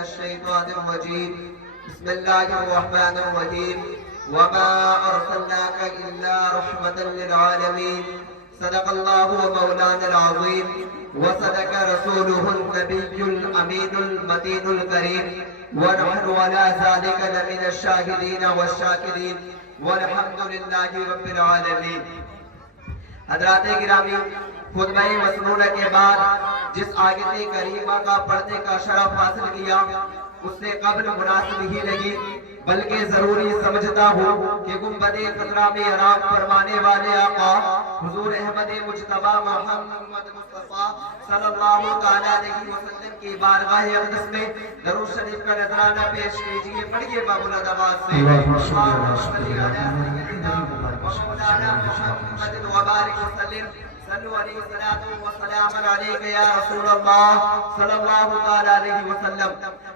الشيطان الرجيم بسم الله الرحمن الرحيم وما أرسلناك إلا رحمة للعالمين صدق الله مولانا العظيم وصدق رسوله النبي الأمين المتين الكريم ونحن على ذلك لمن الشاهدين والشاكرين والحمد لله رب العالمين. حضرات گرامی، خطبہ مسنونہ کے بعد جس آیت کریمہ کا پڑھنے کا شرف حاصل کیا اس سے قبل مناسب ہی نہیں بلکہ ضروری سمجھتا ہوں کہ گنبد خضرا میں آرام فرمانے والے آقا حضور احمد مجتبی محمد مصطفیٰ صلی اللہ علیہ وسلم کی بارگاہ اقدس میں درود شریف کا نذرانہ پیش کیجیے. پڑھیے بابلند آواز سے اللہم صلی علی سیدنا مولانا محمد وبارک وسلم صلو علیہ وسلم علیک یا رسول اللہ صلی اللہ علیہ وسلم.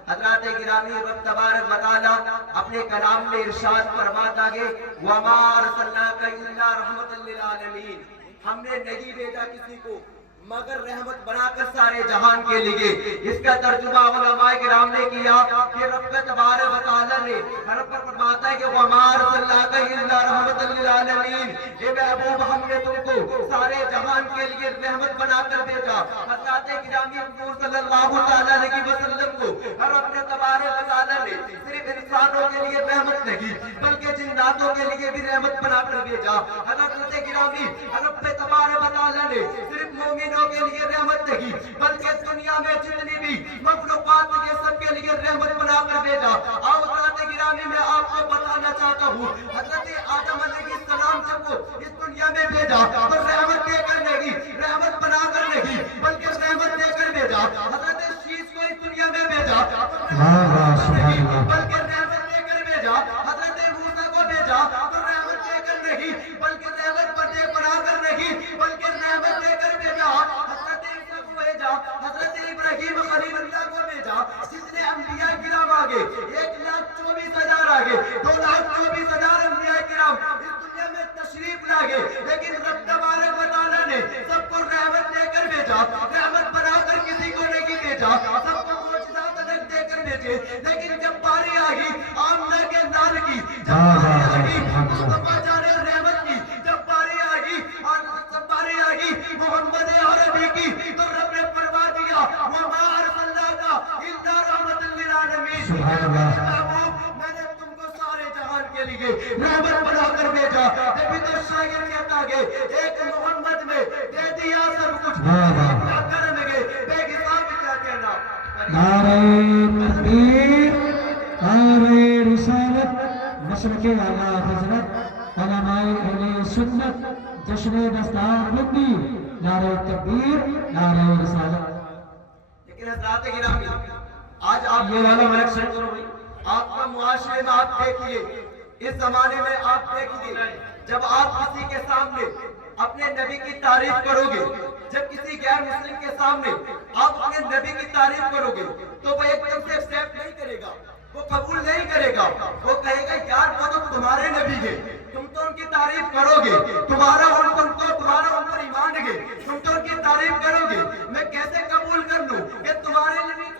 حضرات گرامی، رب تبارک و تعالی اپنے کلام میں ارشاد فرماتا ہے وما ارسلناک الا رحمۃ للعالمین، ہم نے نہیں بھیجا کسی کو مگر رحمت بنا کر سارے جہان کے لیے. اس کا ترجمہ علماء کرام نے کیا کہ رب تبارک و تعالی نے رب فرماتا ہے کہ وما ارسلناک الا رحمۃ للعالمین، اے محبوب ہم نے تم کو سارے جہان کے لیے رحمت بنا کر بھیجا. حضرات گرامی، حضور صلی اللہ علیہ وسلم کو رب تبارک و تعالی نے صرف انسانوں کے لیے رحمت نہیں بلکہ جناتوں کے لیے بھی رحمت بنا کر بھیجا. حضرات گرامی، رب تبارک و تعالی نے صرف مومنوں کے لیے رحمت نہیں بلکہ دنیا میں جتنی بھی مخلوقات کے سب کے لیے رحمت بنا کر بھیجا. اور حضرات گرامی، میں آپ کو بتانا چاہتا ہوں حضرت آدم علیہ السلام جب کو اس دنیا میں بھیجا تو رحمت دے کر نہیں، رحمت بنا کر نہیں بلکہ رحمت دے کر بھیجا. حضرت شیش کو اس دنیا میں بھیجا بلکہ رحمت دے کر بھیجا. حضرت موسیٰ کو بھیجا تو رحمت دے کر نہیں بلکہ رحمت بنا کر نہیں بلکہ رحمت دے کر بھیجا. حضرت عیسیٰ کو بھیجا، حضرت ابراہیم خلیل اللہ کو بھیجا. جتنے انبیاء کرام آگے 1,24,000 آگے 2,24,000 انبیاء کرام اس دنیا میں تشریف لاگے، لیکن رب تبارک و تعالی نے سب کو رحمت دے کر بھیجا. رحمت بنا کر کسی کو نہیں بھیجا، سب کو معجزات الگ دے کر بھیجے. لیکن جب باری آگی آمنہ کے نال کی، جب باری آگی مصطفیٰ جان رحمت کی، جب باری آگی اور جب باری آگی محمد عربی کی، تو رب نے فرما دیا وما ارسلناک الا رحمۃ للعالمین. میں نے تم کو سارے جہان کے لیے رحمت بنا کر بھیجا. جبھی تو شاعر کہتا ہے ایک محمد میں دے دیا سب کچھ، کیا کرم گے بے حساب کیا کہنا. نعرہ تکبیر، نعرہ رسالت، مشرق اعلی حضرت علماء اہل سنت، جشن دستار بندی، نعرہ تکبیر، نعرہ رسالت. لیکن حضرات گرامی، آج آپ یہ والا ملک کرو، آپ کا معاشرے میں آپ دیکھیے، اس زمانے میں آپ دیکھیے جب آپ کسی کے سامنے اپنے نبی کی تعریف کرو گے، جب کسی غیر مسلم کے سامنے آپ اپنے نبی کی تعریف کرو گے تو وہ ایک دم سے ایکسپٹ نہیں کرے گا، وہ قبول نہیں کرے گا. وہ کہے گا یار وہ تو تمہارے نبی ہے، تم تو ان کی تعریف کرو گے، تمہارا ان پر ایمان ہے، تم تو ان کی تعریف کرو گے، میں کیسے قبول کر لوں کہ تمہارے نبی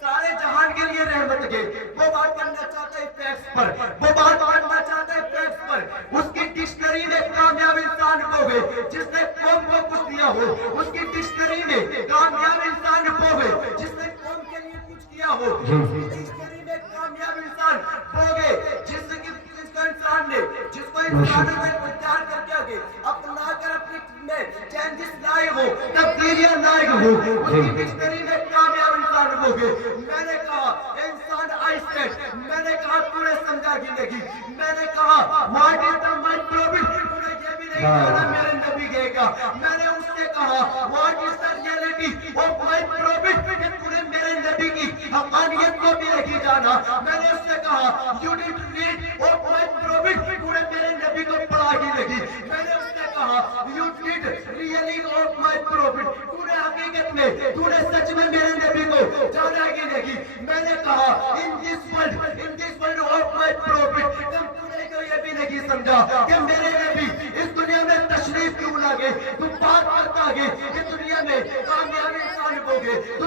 سارے جہان کے لیے رحمت ہے. وہ بات کرنا چاہتا ہے فیکٹس پر، وہ بات کرنا چاہتا ہے فیکٹس پر. اس کی ڈکشنری میں کامیاب انسان کو ہے جس نے قوم کو کچھ دیا ہو. اس کی ڈکشنری میں کامیاب انسان کو ہے جس نے قوم کے لیے کچھ کیا ہو. اس کی ڈکشنری میں کامیاب انسان کو ہے جس کو انسانوں میں تیار کر کے آگے اپنا کر اپنی میں چینجز لائے ہو، تبدیلیاں لائے ہو. اس کی ڈکشنری میں کامیاب انسان کو ہے. میں نے کہا انسان آئسٹیڈ، میں نے کہا تو نے سمجھا ہی نہیں. میں نے کہا what is the my prophet, تو نے یہ بھی نہیں جانا میرے نبی کہے گا. میں نے اس سے کہا what is the reality of my prophet, کہ تو نے میرے نبی کی حقانیت کو بھی نہیں جانا. میں نے اس سے کہا you need to read of my prophet, تو نے میرے نبی کو پڑھا ہی نہیں. میں نے اس سے کہا you need really of my prophet, تو نے حقیقت میں، تو نے سچ میں میرے نبی کو جانا ہی نہیں. میں نے کہا in this world of my profit, تم نے کو یہ بھی نہیں سمجھا کہ میرے نبی اس دنیا میں تشریف کیوں لائے. تو بات کرتا ہے کہ دنیا میں کامیاب انسان کو گے تو